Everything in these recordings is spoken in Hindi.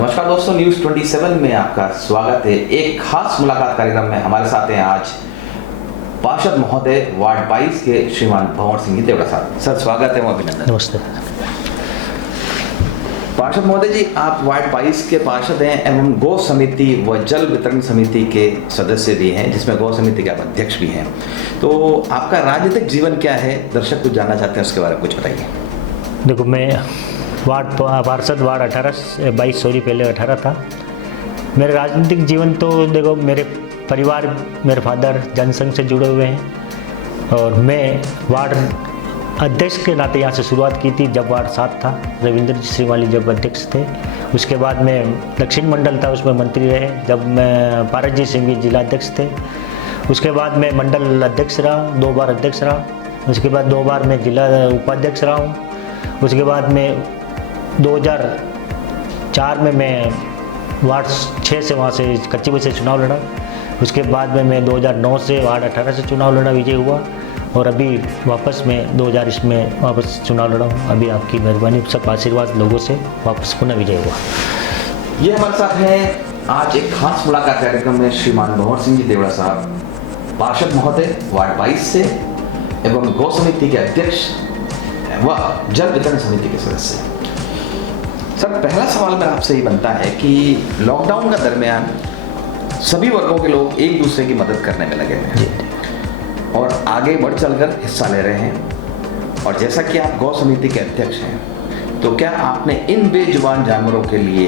नमस्कार दोस्तों, न्यूज़ 27 में आपका स्वागत है। एक खास मुलाकात कार्यक्रम में हमारे साथ हैं आज पार्षद महोदय वार्ड 22 के श्रीमान भंवर सिंह जी देवड़ा साहब। सर स्वागत है, अभिनंदन। नमस्ते। पार्षद महोदय जी, आप वार्ड 22 के पार्षद हैं एवं गौ समिति व जल वितरण समिति के सदस्य भी हैं, जिसमें गौ समिति के आप अध्यक्ष भी हैं। तो आपका राजनीतिक जीवन क्या है, दर्शक कुछ जानना चाहते हैं, उसके बारे में कुछ बताइए। देखो, मैं पार्षद वार्ड 18 था। मेरा राजनीतिक जीवन तो देखो, मेरे परिवार, मेरे फादर जनसंघ से जुड़े हुए हैं और मैं वार्ड अध्यक्ष के नाते यहाँ से शुरुआत की थी जब वार्ड 7 था। रविंद्र जी श्रीमाली जब अध्यक्ष थे, उसके बाद में दक्षिण मंडल था, उसमें मंत्री रहे। जब मैं पारस जी सिंह जिला अध्यक्ष थे, उसके बाद मैं मंडल अध्यक्ष रहा, 2 बार अध्यक्ष रहा। उसके बाद 2 बार मैं जिला उपाध्यक्ष रहा हूँ। उसके बाद में 2004 में मैं वार्ड 6 से वहाँ से कच्ची बस्ती से चुनाव लड़ा। उसके बाद में मैं 2009 से वार्ड 18 से चुनाव लड़ा, विजय हुआ। और अभी वापस मैं 2020 में वापस चुनाव लड़ा हूँ। अभी आपकी मेहरबानी, सब आशीर्वाद लोगों से वापस पुनः विजय हुआ। ये हमारे साथ हैं आज एक खास मुलाकात कार्यक्रम में श्रीमान भंवर सिंह जी देवड़ा साहब, पार्षद महोदय वार्ड 22 से एवं गौ समिति के अध्यक्ष व जल वितरण समिति के सदस्य। सर, पहला सवाल मेरा आपसे ये बनता है कि लॉकडाउन का दरमियान सभी वर्गों के लोग एक दूसरे की मदद करने में लगे हुए हैं और आगे बढ़ चलकर हिस्सा ले रहे हैं। और जैसा कि आप गौ समिति के अध्यक्ष हैं, तो क्या आपने इन बेजुबान जानवरों के लिए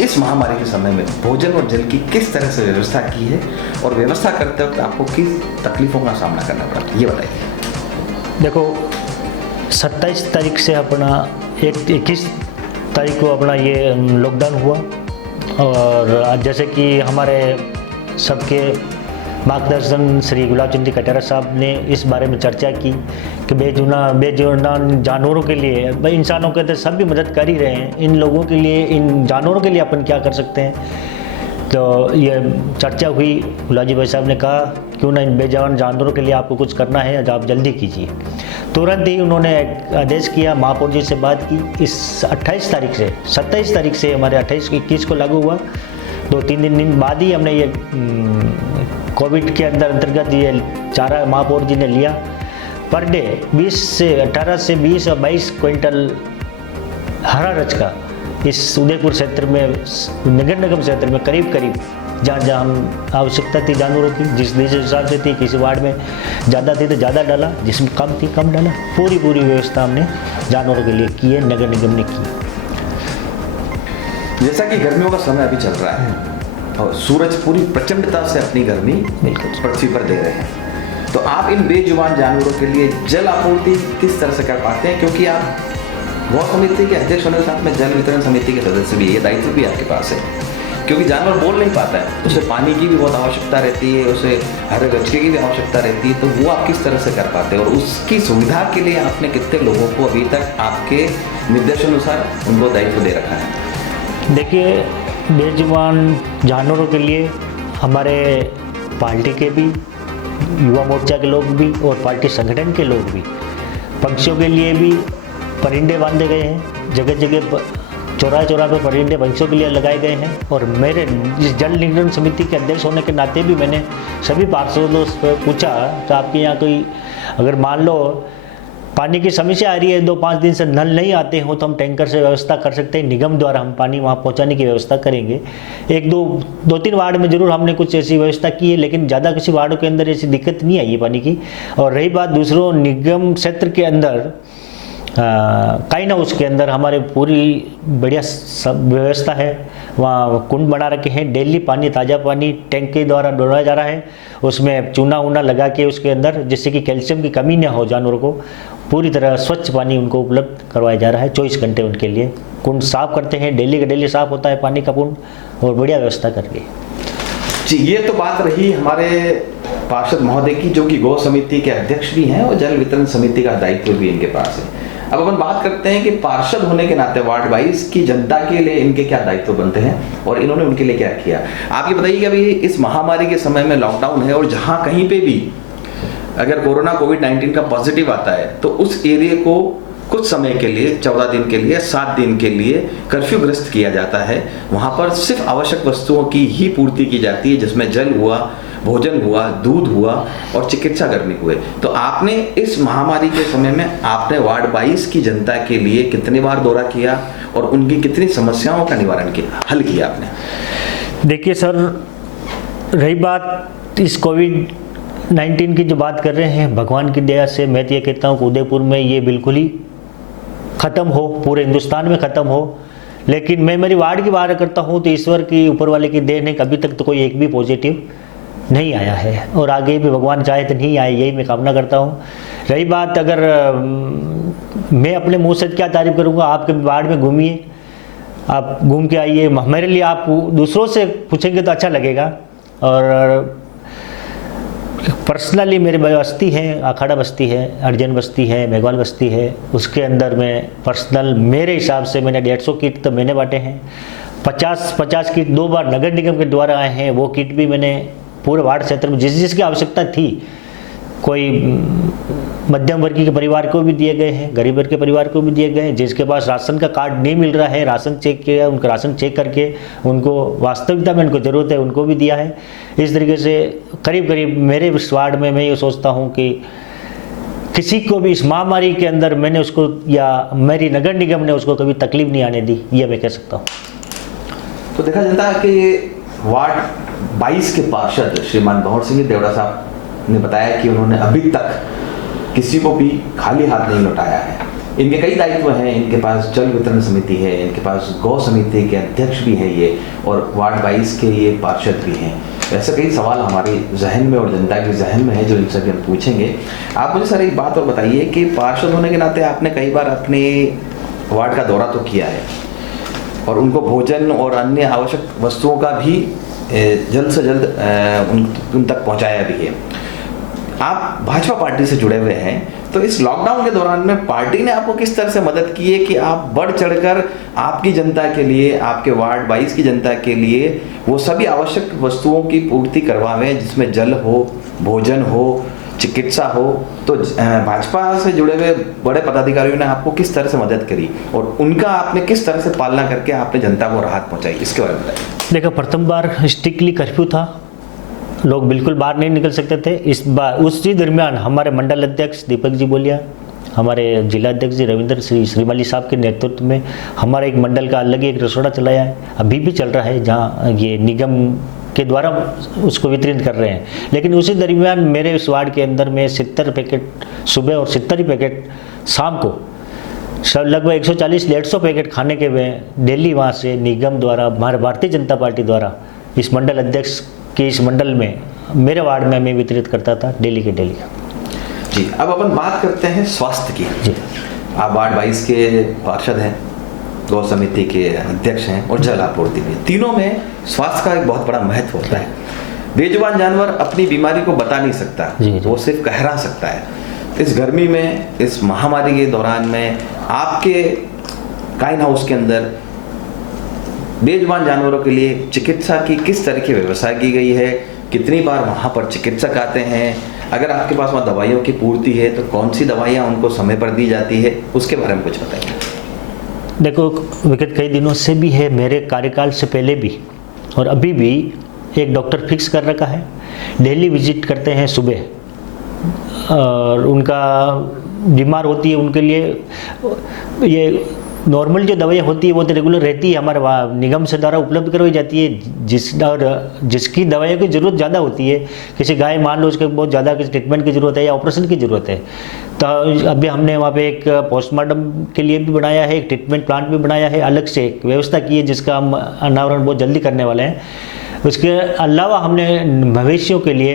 इस महामारी के समय में भोजन और जल की किस तरह से व्यवस्था की है और व्यवस्था करते वक्त आपको किस तकलीफों का सामना करना पड़ा, ये बताइए। देखो, 27 तारीख से अपना 21 तारीख को अपना ये लॉकडाउन हुआ। और जैसे कि हमारे सबके मार्गदर्शन श्री गुलाब चंद कटारा साहब ने इस बारे में चर्चा की कि बेजुबान जानवरों के लिए, भाई इंसानों के तो सब भी मदद कर ही रहे हैं, इन लोगों के लिए, इन जानवरों के लिए अपन क्या कर सकते हैं। तो ये चर्चा हुई। गुलाब जी भाई साहब ने कहा क्यों ना इन बेजुबान जानवरों के लिए आपको कुछ करना है, आप जल्दी कीजिए। तुरंत ही उन्होंने एक आदेश किया, महापौर जी से बात की। इस 28 तारीख से 27 तारीख से हमारे 28-21 को लागू हुआ। 2-3 दिन बाद ही हमने ये कोविड के अंतर्गत ये चारा महापौर जी ने लिया। पर डे 18 से 20 और 22 क्विंटल हरा रच का इस उदयपुर क्षेत्र में, नगर निगम क्षेत्र में करीब जहाँ हम आवश्यकता थी जानवरों की, जिस हिसाब से थी, किसी वार्ड में ज़्यादा थी तो ज़्यादा डाला, जिसमें कम थी कम डाला। पूरी व्यवस्था हमने जानवरों के लिए की है, नगर निगम ने की। जैसा कि गर्मियों का समय अभी चल रहा है और सूरज पूरी प्रचंडता से अपनी गर्मी पृथ्वी पर दे रहे हैं, तो आप इन बेजुबान जानवरों के लिए जल आपूर्ति किस तरह से कर पाते हैं? क्योंकि आप गौ समिति के अध्यक्ष होने के साथ में जल वितरण समिति के सदस्य भी, ये दायित्व भी आपके पास है। क्योंकि जानवर बोल नहीं पाता है, उसे पानी की भी बहुत आवश्यकता रहती है, उसे हरे गचके की भी आवश्यकता रहती है, तो वो आप किस तरह से कर पाते हैं और उसकी सुविधा के लिए आपने कितने लोगों को अभी तक आपके निर्देशानुसार उनको दायित्व दे रखा है? देखिए, बेजुबान जानवरों के लिए हमारे पार्टी के भी, युवा मोर्चा के लोग भी और पार्टी संगठन के लोग भी, पंछियों के लिए भी परिंदे बांधे गए हैं। जगह जगह चौराहे पर परिंदे पंछियों के लिए लगाए गए हैं। और मेरे इस जल निगम समिति के अध्यक्ष होने के नाते भी मैंने सभी पार्षदों से पूछा तो आपके यहाँ कोई, अगर मान लो पानी की समस्या आ रही है, 2-5 दिन से नल नहीं आते हो, तो हम टैंकर से व्यवस्था कर सकते हैं, निगम द्वारा हम पानी वहाँ पहुँचाने की व्यवस्था करेंगे। 2-3 वार्ड में जरूर हमने कुछ ऐसी व्यवस्था की है, लेकिन ज़्यादा किसी वार्डों के अंदर ऐसी दिक्कत नहीं आई है पानी की। और रही बात दूसरों निगम क्षेत्र के अंदर, कहीं ना उसके अंदर हमारे पूरी बढ़िया सब व्यवस्था है। वहाँ कुंड बना रखे हैं, डेली पानी, ताज़ा पानी टैंक के द्वारा डोला जा रहा है, उसमें चूना वूना लगा के उसके अंदर, जिससे कि कैल्शियम की कमी न हो जानवरों को, पूरी तरह स्वच्छ पानी उनको उपलब्ध करवाया जा रहा है 24 घंटे उनके लिए। कुंड साफ़ करते हैं, डेली का डेली साफ़ होता है पानी का कुंड, और बढ़िया व्यवस्था करके। जी, ये तो बात रही हमारे पार्षद महोदय की, जो कि गौ समिति के अध्यक्ष भी हैं और जल वितरण समिति का दायित्व भी इनके पास है। अब अपन बात करते हैं कि पार्षद होने के नाते वार्ड 22 की जनता के लिए इनके क्या दायित्व बनते हैं और इन्होंने उनके लिए क्या किया। आप ये बताइए कि अभी इस महामारी के समय में लॉकडाउन है और जहां कहीं पे भी अगर कोविड-19 का पॉजिटिव आता है तो उस एरिया को कुछ समय के लिए 14 दिन के लिए 7 दिन के लिए कर्फ्यूग्रस्त किया जाता है। वहाँ पर सिर्फ आवश्यक वस्तुओं की ही पूर्ति की जाती है, जिसमें जल हुआ, भोजन हुआ, दूध हुआ और चिकित्सा कर्मी हुए। तो आपने इस महामारी के समय में आपने वार्ड 22 की जनता के लिए कितनी बार दौरा किया और उनकी कितनी समस्याओं का निवारण किया, हल किया आपने? देखिए सर, रही बात इस कोविड-19 की जो बात कर रहे हैं, भगवान की दया से मैं तो ये कहता हूँ कि उदयपुर में ये बिल्कुल ही ख़त्म हो, पूरे हिंदुस्तान में ख़त्म हो। लेकिन मैं मेरी वार्ड की बात करता हूँ तो ईश्वर की, ऊपर वाले की देन है, अभी तक तो कोई एक भी पॉजिटिव नहीं आया है और आगे भी भगवान चाहे तो नहीं आए, यही मैं कामना करता हूँ। रही बात, अगर मैं अपने मुँह से क्या तारीफ़ करूँगा, आपके वार्ड में घूमिए, आप घूम के आइए, मेरे लिए आप दूसरों से पूछेंगे तो अच्छा लगेगा। और पर्सनली मेरी बस्ती है, अखाड़ा बस्ती है, अर्जन बस्ती है, मेघवाल बस्ती है, उसके अंदर में पर्सनल मेरे हिसाब से मैंने 150 किट तो मैंने बांटे हैं। 50 किट 2 बार नगर निगम के द्वारा आए हैं, वो किट भी मैंने पूरे वार्ड क्षेत्र में जिसकी आवश्यकता थी, कोई मध्यम वर्गीय के परिवार को भी दिए गए हैं, गरीब वर्ग के परिवार को भी दिए गए हैं। जिसके पास राशन का कार्ड नहीं मिल रहा है, राशन चेक किया, उनका राशन चेक करके उनको वास्तविकता में उनको ज़रूरत है उनको भी दिया है। इस तरीके से करीब करीब मेरे इस वार्ड में मैं ये सोचता हूँ कि किसी को भी इस महामारी के अंदर मैंने उसको या मेरी नगर निगम ने उसको कभी तकलीफ नहीं आने दी, ये मैं कह सकता हूँ। तो देखा जाता है कि वार्ड 22 के पार्षद श्रीमान भंवर सिंह देवड़ा साहब ने बताया कि उन्होंने अभी तक किसी को भी खाली हाथ नहीं लौटाया है। इनके कई दायित्व हैं, इनके पास जल वितरण समिति है, इनके पास गौ समिति के अध्यक्ष भी हैं ये, और वार्ड 22 के ये पार्षद भी हैं। ऐसे कई सवाल हमारे जहन में और जनता के जहन में है जो इनसे भी हम पूछेंगे। आप मुझे सर एक बात और बताइए कि पार्षद होने के नाते आपने कई बार अपने वार्ड का दौरा तो किया है और उनको भोजन और अन्य आवश्यक वस्तुओं का भी जल्द से जल्द उन तक पहुंचाया भी है। आप भाजपा पार्टी से जुड़े हुए हैं, तो इस लॉकडाउन के दौरान में पार्टी ने आपको किस तरह से मदद की है कि आप बढ़ चढ़कर आपकी जनता के लिए, आपके वार्ड 22 की जनता के लिए वो सभी आवश्यक वस्तुओं की पूर्ति करवावें, जिसमें जल हो, भोजन हो, चिकित्सा हो। तो भाजपा से जुड़े हुए बड़े पदाधिकारियों ने आपको किस तरह से मदद करी और उनका आपने किस तरह से पालना करके आपने जनता को राहत पहुंचाई, इसके बारे में बताइए। देखो, प्रथम बार स्ट्रिक्टली कर्फ्यू था, लोग बिल्कुल बाहर नहीं निकल सकते थे। इस बार उसी दरमियान हमारे मंडल अध्यक्ष दीपक जी बोलिया, हमारे जिला अध्यक्ष जी रविंद्र श्रीमाली साहब के नेतृत्व में हमारे एक मंडल का अलग ही एक रसोड़ा चलाया है, अभी भी चल रहा है, जहाँ ये निगम के द्वारा उसको वितरित कर रहे हैं। लेकिन उसी दरमियान मेरे इस वार्ड के अंदर में 70 पैकेट सुबह और 70 पैकेट शाम को, सब लगभग 140-150 पैकेट खाने के वे डेली वहाँ से निगम द्वारा, हमारे भारतीय जनता पार्टी द्वारा इस मंडल अध्यक्ष के इस मंडल में मेरे वार्ड में मैं वितरित करता था डेली के डेली। जी, अब अपन बात करते हैं स्वास्थ्य की। जी, आप वार्ड 22 के पार्षद हैं, गौ समिति के अध्यक्ष हैं और जल आपूर्ति में, तीनों में स्वास्थ्य का एक बहुत बड़ा महत्व होता है। बेजुबान जानवर अपनी बीमारी को बता नहीं सकता, वो सिर्फ कहरा सकता है। इस गर्मी में, इस महामारी के दौरान में आपके काइन हाउस के अंदर बेजुबान जानवरों के लिए चिकित्सा की किस तरह की व्यवस्था की गई है? कितनी बार वहाँ पर चिकित्सक आते हैं? अगर आपके पास वहाँ दवाइयों की पूर्ति है तो कौन सी दवाइयाँ उनको समय पर दी जाती है, उसके बारे में कुछ बताइए। देखो, विगत कई दिनों से भी है, मेरे कार्यकाल से पहले भी और अभी भी एक डॉक्टर फिक्स कर रखा है, डेली विजिट करते हैं सुबह। और उनका बीमार होती है उनके लिए ये नॉर्मल जो दवाइयाँ होती है वो तो रेगुलर रहती है, हमारे निगम से द्वारा उपलब्ध करवाई जाती है। और जिसकी दवाइयों की ज़रूरत ज़्यादा होती है, किसी गाय मान लो उसके बहुत ज़्यादा किसी ट्रीटमेंट की ज़रूरत है या ऑपरेशन की ज़रूरत है, तो अभी हमने वहाँ पे एक पोस्टमार्टम के लिए भी बनाया है, एक ट्रीटमेंट प्लांट भी बनाया है, अलग से एक व्यवस्था की है जिसका हम अनावरण बहुत जल्दी करने वाले हैं। उसके अलावा हमने मवेशियों के लिए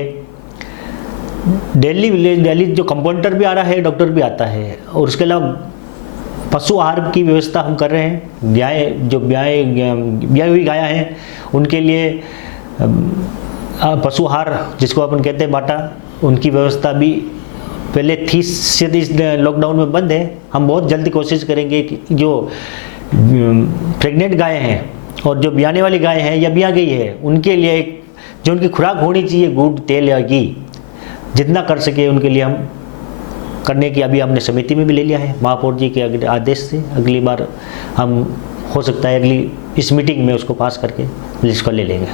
डेली जो कंपाउंडर भी आ रहा है, डॉक्टर भी आता है, और उसके अलावा पशु आहार की व्यवस्था हम कर रहे हैं। ब्याई हुई गायें हैं उनके लिए पशु आहार जिसको अपन कहते हैं बाटा, उनकी व्यवस्था भी पहले थी, शायद इस लॉकडाउन में बंद है। हम बहुत जल्दी कोशिश करेंगे कि जो प्रेग्नेंट गायें हैं और जो ब्याने वाली गायें हैं या ब्याह गई है, उनके लिए एक जो उनकी खुराक होनी चाहिए, गुड़, तेल या घी, जितना कर सके उनके लिए हम करने की अभी हमने समिति में भी ले लिया है महापौर जी के आदेश से। अगली बार हम हो सकता है अगली इस मीटिंग में उसको पास करके लिस्ट को ले लेंगे।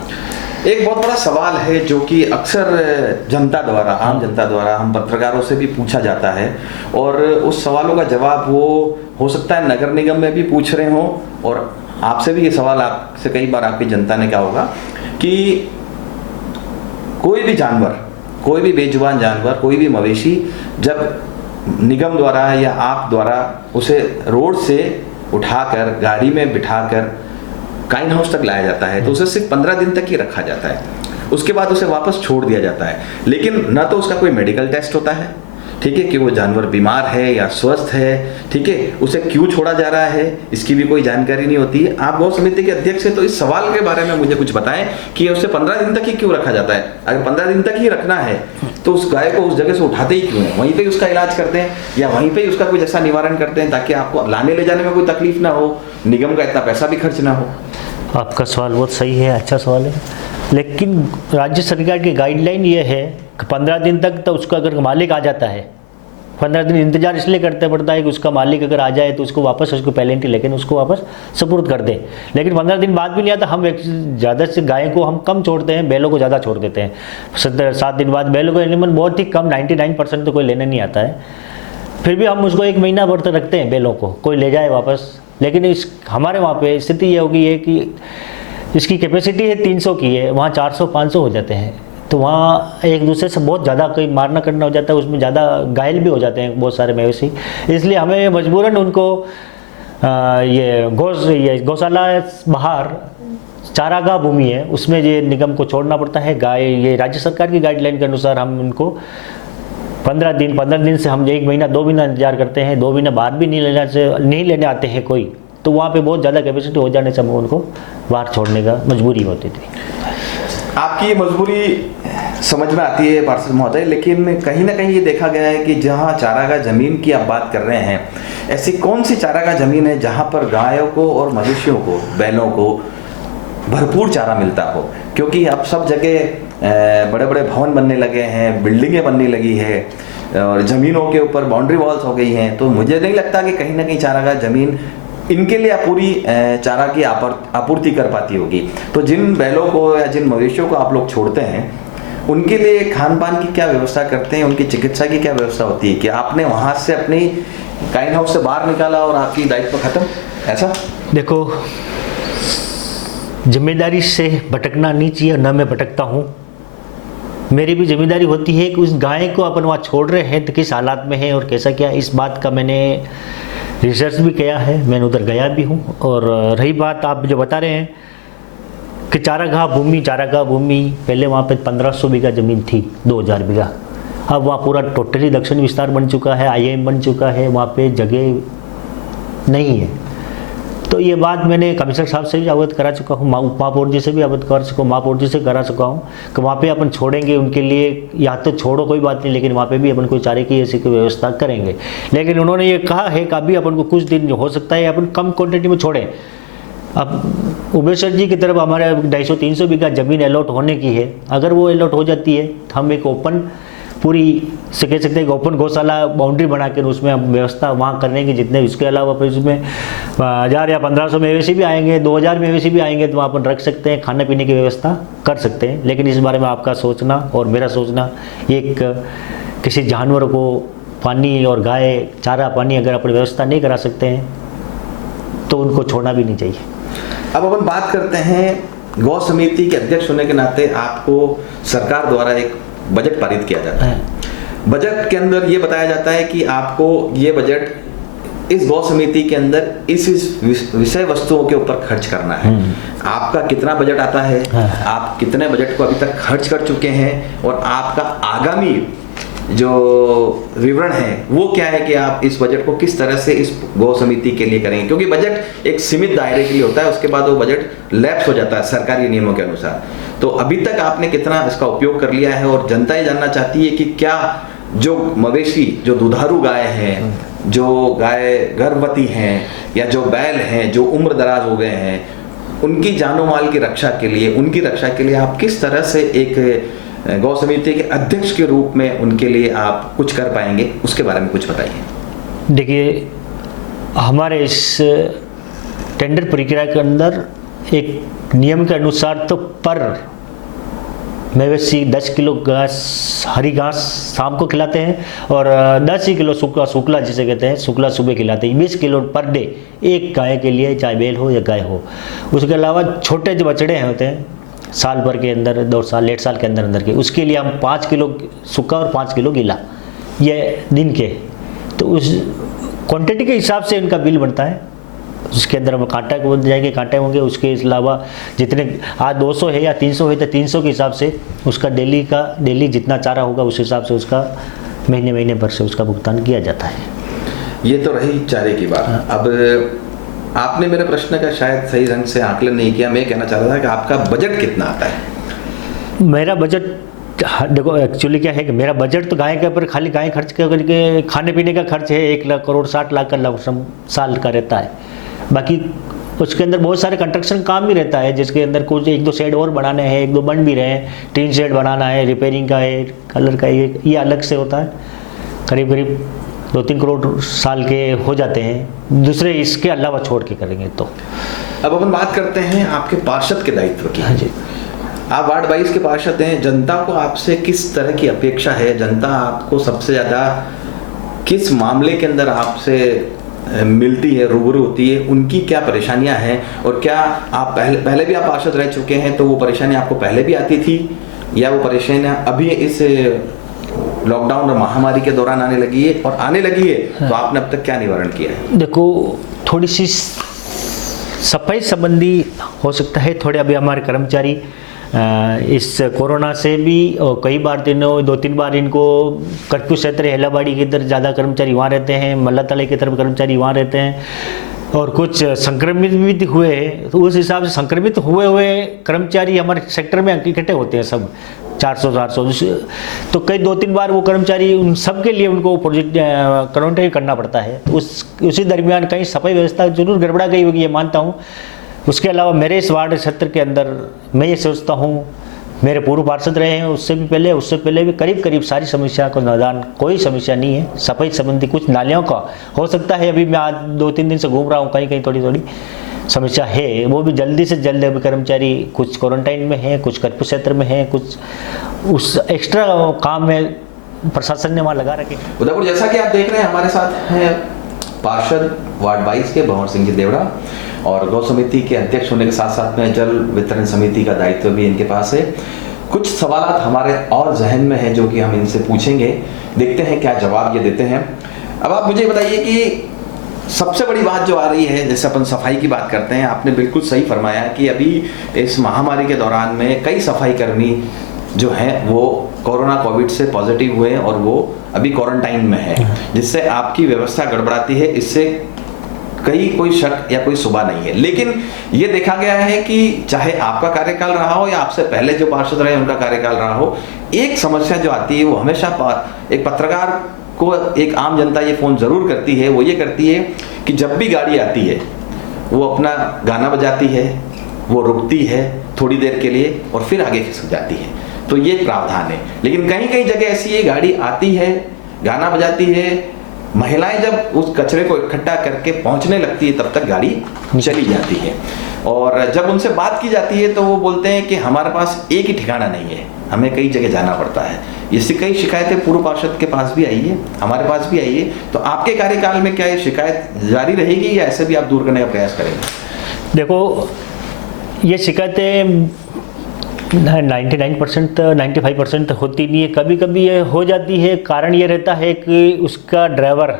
एक बहुत बड़ा सवाल है जो कि अक्सर जनता द्वारा, आम जनता द्वारा, हम पत्रकारों से भी पूछा जाता है, और उस सवालों का जवाब वो हो सकता है नगर निगम में भी पूछ रहे हों, और आपसे भी ये सवाल आपसे कई बार आपकी जनता ने कहा होगा कि कोई भी जानवर, कोई भी बेजुबान जानवर, कोई भी मवेशी जब निगम द्वारा या आप द्वारा उसे रोड से उठाकर गाड़ी में बिठाकर काइन हाउस तक लाया जाता है तो उसे सिर्फ 15 दिन तक ही रखा जाता है, उसके बाद उसे वापस छोड़ दिया जाता है। लेकिन न तो उसका कोई मेडिकल टेस्ट होता है, ठीक है, कि वो जानवर बीमार है या स्वस्थ है, ठीक है, उसे क्यों छोड़ा जा रहा है इसकी भी कोई जानकारी नहीं होती है। आप गौ समिति के अध्यक्ष हैं तो इस सवाल के बारे में मुझे कुछ बताएं कि उसे 15 दिन तक ही क्यों रखा जाता है। अगर 15 दिन तक ही रखना है तो उस गाय को उस जगह से उठाते ही क्यों है, वहीं पे उसका इलाज करते हैं या वहीं पे उसका कुछ ऐसा निवारण करते हैं ताकि आपको लाने ले जाने में कोई तकलीफ ना हो, निगम का इतना पैसा भी खर्च ना हो। आपका सवाल बहुत सही है, अच्छा सवाल है, लेकिन राज्य सरकार की गाइडलाइन ये है कि 15 दिन तक तो उसका अगर मालिक आ जाता है, 15 दिन इंतजार इसलिए करते पड़ता है कि उसका मालिक अगर आ जाए तो उसको वापस उसको पेनल्टी लेकिन उसको वापस सुपुर्द कर दें। लेकिन 15 दिन बाद भी नहीं आता, हम ज़्यादा से गाय को हम कम छोड़ते हैं, बैलों को ज़्यादा छोड़ देते हैं। 7 दिन बाद बैलों को एनिमल बहुत ही कम, 99% तो कोई लेने नहीं आता है। फिर भी हम उसको 1 महीना भर तो रखते हैं बैलों को, कोई ले जाए वापस। लेकिन इस हमारे वहाँ पे स्थिति ये होगी है कि इसकी कैपेसिटी है 300 की है, वहाँ 400-500 हो जाते हैं, तो वहाँ एक दूसरे से बहुत ज़्यादा कोई मारना करना हो जाता है, उसमें ज़्यादा घायल भी हो जाते हैं बहुत सारे मवेशी। इसलिए हमें मजबूरन उनको ये गौशाला बाहर चारागाह भूमि है उसमें ये निगम को छोड़ना पड़ता है गाय। ये राज्य सरकार की गाइडलाइन के अनुसार हम उनको 15 दिन से हम 1 महीना 2 महीना इंतजार करते हैं, 2 महीना बाद भी नहीं लेने आते हैं कोई, तो वहाँ पे बहुत ज़्यादा कैपेसिटी हो जाने से हम उनको बाहर छोड़ने का मजबूरी होती थी। आपकी ये मजबूरी समझ में आती है पार्षद महोदय, लेकिन कहीं ना कहीं ये देखा गया है कि जहाँ चारागाह जमीन की आप बात कर रहे हैं, ऐसी कौन सी चारागाह जमीन है जहाँ पर गायों को और मवेशियों को, बैलों को भरपूर चारा मिलता हो? क्योंकि अब सब जगह बड़े बड़े भवन बनने लगे हैं, बिल्डिंगें बनने लगी है और ज़मीनों के ऊपर बाउंड्री वॉल्स हो गई हैं, तो मुझे नहीं लगता कि कहीं ना कहीं चारागाह जमीन इनके लिए पूरी चारा की आपूर्ति कर पाती होगी। तो जिन बैलों को या जिन मवेशियों को आप लोग छोड़ते हैं उनके लिए खान पान की क्या व्यवस्था करते हैं, उनकी चिकित्सा की क्या व्यवस्था होती है? कि आपने वहाँ से अपनी काइन हाउस से बाहर निकाला और आपकी दायित्व खत्म, ऐसा? देखो, जिम्मेदारी से भटकना नहीं चाहिए, न मैं भटकता हूँ। मेरी भी जिम्मेदारी होती है कि उस गाय को अपन वहाँ छोड़ रहे हैं तो किस हालात में है और कैसा क्या, इस बात का मैंने रिसर्च भी किया है, मैंने उधर गया भी हूँ। और रही बात आप जो बता रहे हैं कि चारागाह भूमि पहले वहाँ पे 1500 बीघा ज़मीन थी, 2000 बीघा, अब वहाँ पूरा टोटली दक्षिण विस्तार बन चुका है, IIM बन चुका है, वहाँ पे जगह नहीं है। तो ये बात मैंने कमिश्नर साहब से भी अवगत करा चुका हूँ, महापौर जी से भी अवगत कर चुका हूँ, महापौर जी से करा चुका हूँ कि वहाँ पे अपन छोड़ेंगे उनके लिए, या तो छोड़ो कोई बात नहीं, लेकिन वहाँ पे भी अपन कोई चारे की ऐसी कोई व्यवस्था करेंगे। लेकिन उन्होंने ये कहा है कि अभी अपन को कुछ दिन हो सकता है अपन कम क्वान्टिटी में छोड़ें। अब उमेश्वर जी की तरफ हमारे 250-300 बीघा ज़मीन अलॉट होने की है, अगर वो अलॉट हो जाती है तो हम एक ओपन पूरी से कह सकते हैं ओपन गौशाला बाउंड्री बना कर उसमें हम व्यवस्था वहाँ करने की, जितने इसके अलावा फिर उसमें 1000 या 1500 मवेशी भी आएंगे, 2000 मवेशी भी आएंगे तो वहाँ अपन रख सकते हैं, खाने पीने की व्यवस्था कर सकते हैं। लेकिन इस बारे में आपका सोचना और मेरा सोचना, एक किसी जानवर को पानी और गाय चारा पानी अगर अपन व्यवस्था नहीं करा सकते हैं तो उनको छोड़ना भी नहीं चाहिए। अब अपन बात करते हैं गौ समिति के अध्यक्ष होने के नाते आपको सरकार द्वारा एक बजट पारित किया जाता है। बजट के अंदर ये बताया जाता है कि आपको ये बजट इस गौ समिति के अंदर इस विषय वस्तुओं के ऊपर खर्च करना है। आपका कितना बजट आता है, आप कितने बजट को अभी तक खर्च कर चुके हैं और आपका आगामी जो विवरण है वो क्या है कि आप इस बजट को किस तरह से इस गौ समिति के लिए करेंगे? क्योंकि बजट एक सीमित दायरे के लिए होता है, उसके बाद वो बजट लैप्स हो जाता है सरकारी नियमों के अनुसार। तो अभी तक आपने कितना इसका उपयोग कर लिया है? और जनता ये जानना चाहती है कि क्या जो मवेशी, जो दुधारू गाय हैं, जो गाय गर्भवती हैं या जो बैल हैं जो उम्र दराज हो गए हैं, उनकी जानो माल की रक्षा के लिए, उनकी रक्षा के लिए आप किस तरह से एक गौ समिति के अध्यक्ष के रूप में उनके लिए आप कुछ कर पाएंगे, उसके बारे में कुछ बताइए। देखिए, हमारे इस टेंडर प्रक्रिया के अंदर एक नियम के अनुसार तो पर मवेशी 10 किलो घास, हरी घास शाम को खिलाते हैं और 10 ही किलो सूखला जिसे कहते हैं सूखला सुबह खिलाते हैं। 20 किलो पर डे एक गाय के लिए, चाहे बैल हो या गाय हो। उसके अलावा छोटे जो बछड़े होते हैं साल भर के अंदर, 2 साल 1.5 साल के अंदर अंदर के, उसके लिए हम 5 किलो सूखा और 5 किलो गीला, ये दिन के। तो उस क्वांटिटी के हिसाब से इनका बिल बनता है। उसके अंदर हम कांटा बन जाएंगे, कांटे होंगे। उसके अलावा जितने आज 200 है या 300 है तो 300 के हिसाब से उसका डेली जितना चारा होगा उस हिसाब से उसका महीने भर से उसका भुगतान किया जाता है। ये तो रही चारे की बात। अब आपने मेरे प्रश्न का शायद सही ढंग से आकलन नहीं किया। मैं कहना चाह रहा था कि आपका बजट कितना आता है? मेरा बजट, देखो एक्चुअली क्या है कि मेरा बजट तो गाय के ऊपर, खाली गाय खर्च करके खाने पीने का खर्च है 1 करोड़ 60 लाख का लमसम साल का रहता है। बाकी उसके अंदर बहुत सारे कंस्ट्रक्शन काम भी रहता है, जिसके अंदर कुछ 1-2 शेड और बनाने हैं, 1-2 बन भी रहे हैं, टीन शेड बनाना है, रिपेयरिंग का है, कलर का, ये अलग से होता है। करीब 2-3 करोड़ साल के हो जाते हैं, दूसरे इसके अलावा छोड़ के करेंगे तो। अब अपन बात करते हैं आपके पार्षद के दायित्व की। हाँ जी, आप वार्ड 22 के पार्षद हैं। जनता को आपसे किस तरह की अपेक्षा है? जनता आपको सबसे ज़्यादा किस मामले के अंदर आपसे मिलती है, रूबरू होती है? उनकी क्या परेशानियां हैं? और क्या आप पहले भी आप पार्षद रह चुके हैं तो वो परेशानी आपको पहले भी आती थी, या वो परेशानियां अभी इस लॉकडाउन और महामारी के दौरान आने लगी है? और आने लगी है तो आपने अब तक क्या निवारण किया है? देखो, थोड़ी सी सफाई संबंधी हो सकता है। थोड़े अभी हमारे कर्मचारी इस कोरोना से भी कई बार 2-3 बार इनको कर्फ्यू क्षेत्र हेलाबाड़ी की तरफ ज़्यादा कर्मचारी वहाँ रहते हैं, मल्लातले की तरफ कर्मचारी वहाँ रहते हैं, और कुछ संक्रमित भी हुए हैं। तो उस हिसाब से संक्रमित हुए कर्मचारी हमारे सेक्टर में इकट्ठे होते हैं सब 400-400। तो कई 2-3 बार वो कर्मचारी, उन सब के लिए उनको प्रोजेक्ट क्वारंटाइन करना पड़ता है। उसी दरमियान कहीं सफाई व्यवस्था जरूर गड़बड़ा गई होगी, ये मानता हूँ। उसके अलावा मेरे इस वार्ड क्षेत्र के अंदर मैं ये सोचता हूँ, मेरे पूर्व पार्षद रहे हैं उससे पहले भी करीब सारी समस्या को निदान, कोई समस्या नहीं है सफाई संबंधी। कुछ नालियों का हो सकता है, अभी मैं आज 2-3 दिन से घूम रहा हूँ, कहीं थोड़ी समस्या है, वो भी जल्दी से जल्द। अभी कर्मचारी कुछ क्वारंटाइन में हैं, कुछ कर्फ्यू क्षेत्र में हैं, कुछ उस एक्स्ट्रा काम में प्रशासन ने वहाँ लगा रखे। उदयपुर, जैसा कि आप देख रहे हैं, हमारे साथ हैं पार्षद वार्ड 22 के भंवर सिंह जी देवड़ा, और गौ समिति के अध्यक्ष होने के साथ साथ में जल वितरण समिति का दायित्व भी इनके पास है। कुछ सवाल हमारे और जहन में हैं जो कि हम इनसे पूछेंगे, देखते हैं क्या जवाब ये देते हैं। अब आप मुझे बताइए कि सबसे बड़ी बात जो आ रही है, जैसे अपन सफाई की बात करते हैं, आपने बिल्कुल सही फरमाया कि अभी इस महामारी के दौरान में कई सफाई कर्मी जो हैं वो कोविड से पॉजिटिव हुए और वो अभी क्वारंटाइन में है, जिससे आपकी व्यवस्था गड़बड़ाती है। इससे कोई शक या कोई सुबह नहीं है। लेकिन ये देखा गया है कि चाहे आपका कार्यकाल रहा हो या आपसे पहले जो पार्षद रहे उनका कार्यकाल रहा हो, एक समस्या जो आती है वो हमेशा एक पत्रकार को, एक आम जनता ये फोन जरूर करती है। वो ये करती है कि जब भी गाड़ी आती है वो अपना गाना बजाती है, वो रुकती है थोड़ी देर के लिए और फिर आगे खिसक जाती है। तो ये प्रावधान है। लेकिन कहीं जगह ऐसी है, गाड़ी आती है, गाना बजाती है, महिलाएं जब उस कचरे को इकट्ठा करके पहुंचने लगती है तब तक गाड़ी चली जाती है। और जब उनसे बात की जाती है तो वो बोलते हैं कि हमारे पास एक ही ठिकाना नहीं है, हमें कई जगह जाना पड़ता है। इससे कई शिकायतें पूर्व पार्षद के पास भी आई है, हमारे पास भी आई है। तो आपके कार्यकाल में क्या ये शिकायत जारी रहेगी या ऐसे भी आप दूर करने का प्रयास करेंगे? देखो, ये शिकायतें 99% 95% होती नहीं है, कभी कभी ये हो जाती है। कारण ये रहता है कि उसका ड्राइवर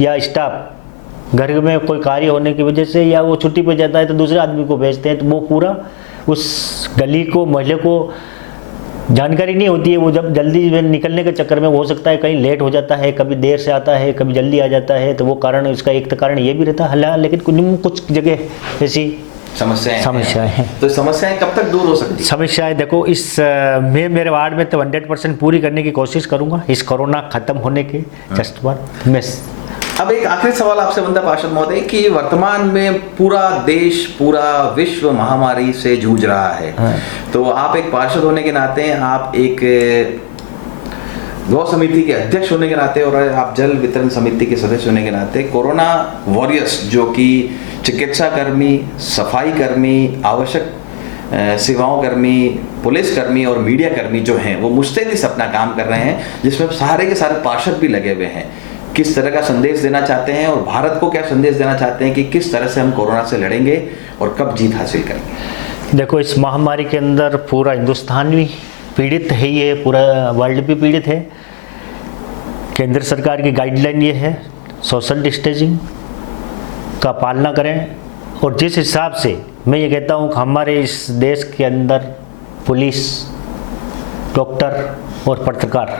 या स्टाफ घर में कोई कार्य होने की वजह से, या वो छुट्टी पे जाता है तो दूसरे आदमी को भेजते हैं, तो वो पूरा उस गली को, मोहल्ले को जानकारी नहीं होती है। वो जब जल्दी निकलने के चक्कर में हो सकता है कहीं लेट हो जाता है, कभी देर से आता है, कभी जल्दी आ जाता है। तो वो कारण, इसका एक तो कारण ये भी रहता है। लेकिन कुछ जगह ऐसी समस्याएं हैं। तो समस्याएं कब तक दूर हो सकती है? समस्याएं देखो, मैं मेरे वार्ड में तो 100% पूरी करने की कोशिश करूंगा इस कोरोना खत्म होने के जस्ट बाद। मैं अब एक आखिरी सवाल आपसे बनता है पार्षद महोदय कि वर्तमान में पूरा देश, पूरा विश्व महामारी से जूझ रहा है। हाँ। तो आप एक पार्षद होने के नाते, आप एक गौ समिति के अध्यक्ष होने के नाते और आप जल वितरण समिति के सदस्य होने के नाते, कोरोना वॉरियर्स जो कि चिकित्सा कर्मी, सफाई कर्मी, आवश्यक सेवाओं कर्मी, पुलिस कर्मी और मीडिया कर्मी जो हैं वो मुस्तैदी से अपना काम कर रहे हैं, जिसमें सारे के सारे पार्षद भी लगे हुए हैं, किस तरह का संदेश देना चाहते हैं और भारत को क्या संदेश देना चाहते हैं कि किस तरह से हम कोरोना से लड़ेंगे और कब जीत हासिल करेंगे? देखो, इस महामारी के अंदर पूरा हिंदुस्तान भी पीड़ित है, ये पूरा वर्ल्ड भी पीड़ित है। केंद्र सरकार की गाइडलाइन ये है, सोशल डिस्टेंसिंग का पालना करें। और जिस हिसाब से मैं ये कहता हूँ कि हमारे इस देश के अंदर पुलिस, डॉक्टर और पत्रकार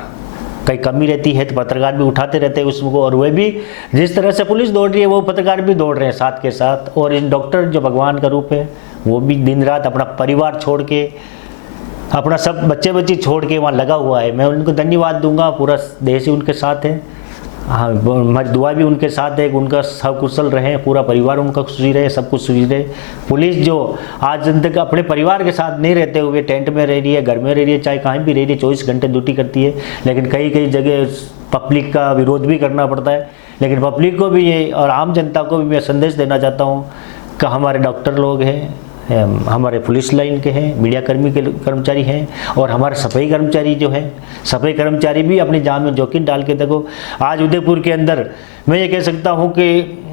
कहीं कमी रहती है तो पत्रकार भी उठाते रहते हैं उसको, और वे भी जिस तरह से पुलिस दौड़ रही है वो पत्रकार भी दौड़ रहे हैं साथ के साथ। और इन डॉक्टर जो भगवान का रूप है वो भी दिन रात अपना परिवार छोड़ के, अपना सब बच्चे बच्ची छोड़ के वहाँ लगा हुआ है। मैं उनको धन्यवाद दूंगा, पूरा देश ही उनके साथ है। हाँ, हमारी दुआ भी उनके साथ है कि उनका सब कुशल रहे, पूरा परिवार उनका सुखी रहे, सब कुछ सुखी रहे। पुलिस जो आज तक अपने परिवार के साथ नहीं रहते हुए टेंट में रह रही है, घर में रह रही है, चाहे कहीं भी रह रही है, 24 घंटे ड्यूटी करती है, लेकिन कई कई जगह पब्लिक का विरोध भी करना पड़ता है। लेकिन पब्लिक को भी ये और आम जनता को भी मैं संदेश देना चाहता हूँ कि हमारे डॉक्टर लोग हैं, हमारे पुलिस लाइन के हैं, मीडिया कर्मी के कर्मचारी हैं, और हमारे सफाई कर्मचारी जो हैं, सफाई कर्मचारी भी अपनी जान में जोखिम डाल के, देखो आज उदयपुर के अंदर मैं ये कह सकता हूँ कि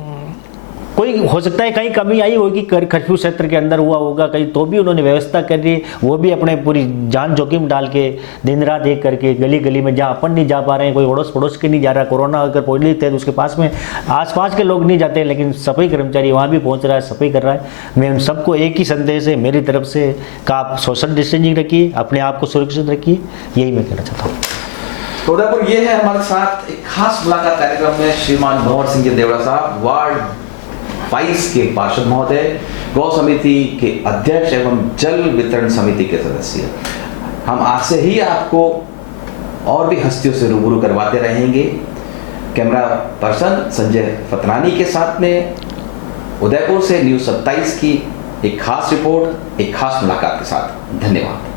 कोई हो सकता है कहीं कमी आई होगी, कर्फ्यू क्षेत्र के अंदर हुआ होगा कहीं, तो भी उन्होंने व्यवस्था कर दी। वो भी अपने पूरी जान जोखिम डाल के दिन रात एक करके गली गली में, जहाँ अपन नहीं जा पा रहे हैं, कोई अड़ोस पड़ोस के नहीं जा रहा, कोरोना अगर पॉजिटिव है तो उसके पास में आसपास के लोग नहीं जाते, लेकिन सफाई कर्मचारी वहाँ भी पहुँच रहा है, सफाई कर रहा है। मैं उन सबको एक ही संदेश है मेरी तरफ से कि आप सोशल डिस्टेंसिंग रखिए, अपने आप को सुरक्षित रखिए, यही मैं कहना चाहता हूँ। तो उदयपुर ये है हमारे साथ एक खास मुलाकात कार्यक्रम में श्रीमान भंवर सिंह जी देवड़ा साहब, वार्ड 22 के पार्षद महोदय, गौ समिति के अध्यक्ष एवं जल वितरण समिति के सदस्य। हम आज से ही आपको और भी हस्तियों से रूबरू करवाते रहेंगे। कैमरा पर्सन संजय फतनानी के साथ में उदयपुर से न्यूज़ 27 की एक खास रिपोर्ट, एक खास मुलाकात के साथ। धन्यवाद।